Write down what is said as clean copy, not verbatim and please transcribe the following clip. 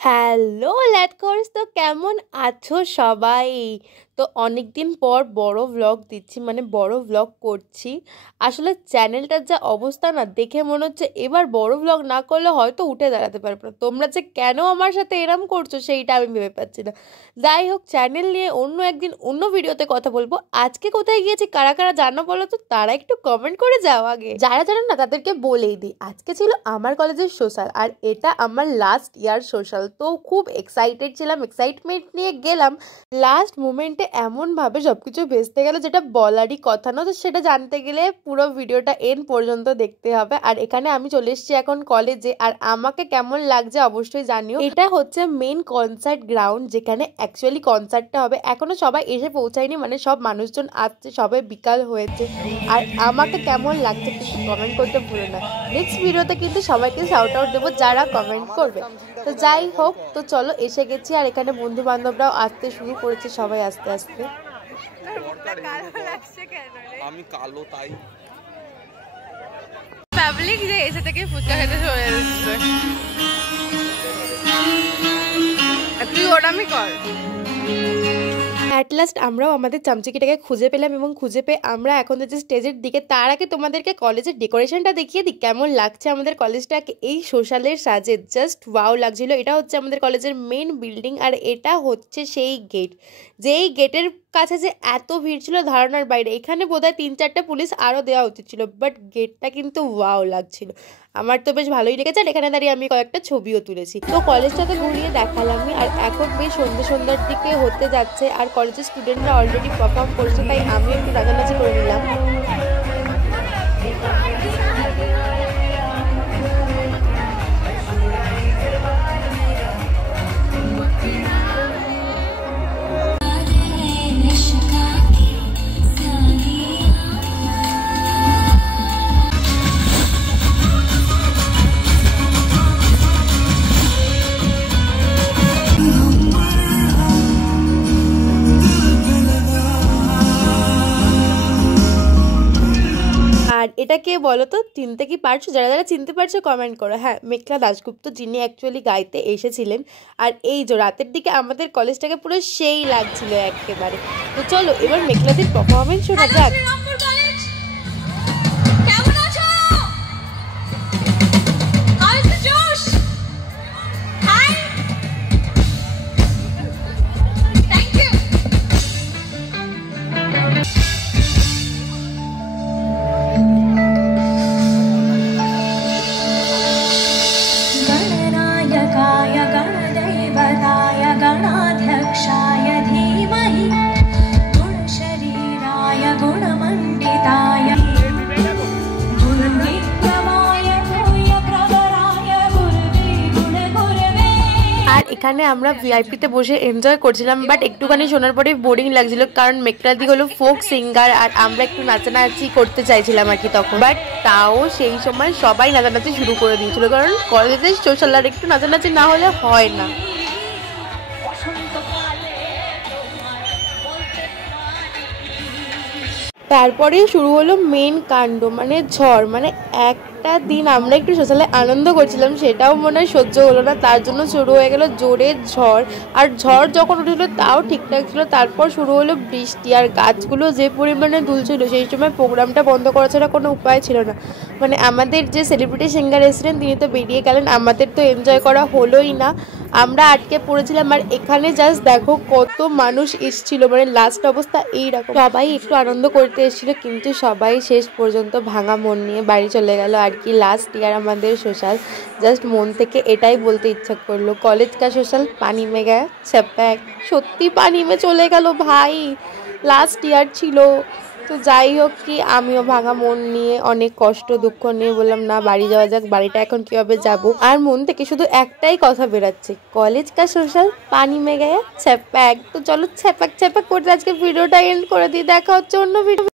Hello ল্যাটকর্স, তো কেমন আছো সবাই? তো অনেক দিন পর বড় ব্লগ দিচ্ছি, মানে বড় ব্লগ করছি। আসলে চ্যানেলটার যা অবস্থা না, দেখে মনে হচ্ছে এবার বড় ব্লগ না করলে হয়তো উঠে দাঁড়াতে পারবো না। তোমরা যে কেন আমার সাথে এরম করছো সেইটা আমি ভেবে পাচ্ছি না। যাই হোক, চ্যানেল নিয়ে অন্য একদিন অন্য ভিডিওতে কথা বলবো। আজকে কোথায় গিয়েছি কারা কারা জানো বলো তো? তারা একটু কমেন্ট করে যাও আগে। যারা জানেন না তাদেরকে বলেই দিই, আজকে ছিল আমার কলেজের সোশ্যাল, আর এটা আমার লাস্ট ইয়ার সোশ্যাল। তো খুব এক্সাইটেড ছিলাম, এক্সাইটমেন্ট নিয়ে গেলাম। লাস্ট মোমেন্টে এমনভাবে সবকিছু ভেস্তে গেল যেটা বলারই কথা না। তো সেটা জানতে গেলে পুরো ভিডিওটা এন্ড পর্যন্ত দেখতে হবে। আর এখানে আমি চলে এসেছি এখন কলেজে, আর আমাকে কেমন লাগছে অবশ্যই জানিও। এটা হচ্ছে মেন কনসার্ট গ্রাউন্ড, যেখানে অ্যাকচুয়ালি কনসার্টটা হবে। এখনো সবাই এসে পৌঁছায়নি, মানে সব মানুষজন আসছে, সবাই বিকাল হয়েছে। আর আমাকে কেমন লাগছে কিন্তু কমেন্ট করতে ভুলো না। নেক্সট ভিডিওতে কিন্তু সবাইকে শাউট আউট দেবো যারা কমেন্ট করবে। তো যাই হোক, তো চলো এসে গেছি, আর এখানে বন্ধু বান্ধবরাও আসতে শুরু করেছে, সবাই আস্তে আস্তে। আমি কালো তাই পাবলিক যে এসে থেকে ফুচকা খেতে চলে যাচ্ছে। তুই ওরামই কর। অ্যাট লাস্ট আমরাও আমাদের চামচিকিটাকে খুঁজে পেলাম, এবং খুঁজে পেয়ে আমরা এখন যাচ্ছি স্টেজের দিকে। তার আগে তোমাদেরকে কলেজের ডেকোরেশনটা দেখিয়ে দিই কেমন লাগছে আমাদের কলেজটাকে এই সোশ্যালের সাজে। জাস্ট ওয়াও লাগছিল। এটা হচ্ছে আমাদের কলেজের মেন বিল্ডিং, আর এটা হচ্ছে সেই গেট, যেই গেটের কাছে যে এত ভিড় ছিল ধারণার বাইরে। এখানে বোধহয় 3-4টা পুলিশ আরও দেওয়া উচিত ছিল, বাট গেটটা কিন্তু ওয়াও লাগছিল। আমার তো বেশ ভালোই লেগেছে, আর এখানে দাঁড়িয়ে আমি কয়েকটা ছবিও তুলেছি। তো কলেজটাতে ঘুরিয়ে দেখালামই, আর এখন বেশ সন্ধ্যার দিকে হতে যাচ্ছে, আর কলেজের স্টুডেন্টরা অলরেডি পারফর্ম করছে, তাই আমি একটু নাচানাচি করে নিলাম। আর এটা কে বলো তো? চিনতে কি পারছো? যারা যারা চিনতে পারছো কমেন্ট করো। হ্যাঁ, মেঘলা দাশগুপ্ত, যিনি অ্যাকচুয়ালি গাইতে এসেছিলেন। আর এই যে রাতের দিকে আমাদের কলেজটাকে পুরো সেই লাগছিল একেবারে। তো চলো এবার মেঘলাদের পারফরমেন্স শোনা যাক। এখানে আমরা ভিআইপিতে বসে এনজয় করছিলাম, বাট একটুখানি শোনার পরে বোরিং লাগছিল, কারণ মেঘলাদি হলো ফোক সিঙ্গার, আর আমরা একটু নাচানাচি করতে চাইছিলাম আর কি তখন। বাট তাও সেই সময় সবাই নাচানাচি শুরু করে দিয়েছিল, কারণ কলেজের সোশ্যাল আর একটু নাচানাচি না হলে হয় না। তারপরে শুরু হলো মেন কাণ্ড, মানে ঝড়। মানে একটা দিন আমরা একটু সোশ্যালে আনন্দ করছিলাম, সেটাও মনে হয় সহ্য হলো না, তার জন্য শুরু হয়ে গেল জোরে ঝড়। আর ঝড় যখন উঠেছিল তাও ঠিকঠাক ছিল, তারপর শুরু হলো বৃষ্টি, আর গাছগুলো যে পরিমাণে দুলছিল সেই সময় প্রোগ্রামটা বন্ধ করা ছাড়া কোনো উপায় ছিল না। মানে আমাদের যে সেলিব্রিটি সিঙ্গার এসেছিলেন তিনি তো বেরিয়ে গেলেন, আমাদের তো এনজয় করা হলোই না, আমরা আটকে পড়েছিলাম। আর এখানে জাস্ট দেখো কত মানুষ এসেছিল, মানে লাস্ট অবস্থা এইরকম। সবাই একটু আনন্দ করতে এসেছিল, কিন্তু সবাই শেষ পর্যন্ত ভাঙা মন নিয়ে বাড়ি চলে গেল আর কি। লাস্ট ইয়ার আমাদের সোশ্যাল, জাস্ট মন থেকে এটাই বলতে ইচ্ছা করলো, কলেজ কা সোশ্যাল পানি মে গেছে, সত্যি পানি মে চলে গেল ভাই। লাস্ট ইয়ার ছিল, তো যাই হোক কি আমিও ভাঙা মন নিয়ে অনেক কষ্ট দুঃখ নিয়ে বললাম না বাড়ি যাওয়া যাক, বাড়িটা এখন কিভাবে যাব। আর মন থেকে শুধু একটাই কথা বেরাচ্ছে, কলেজ কা সোশ্যাল পানি মে গায়া ছ্যাপাক। তো চলো ছ্যাপাক ছ্যাপাক করতে আজকে ভিডিওটা এন্ড করে দিই, দেখা হচ্ছে অন্য ভিডিও।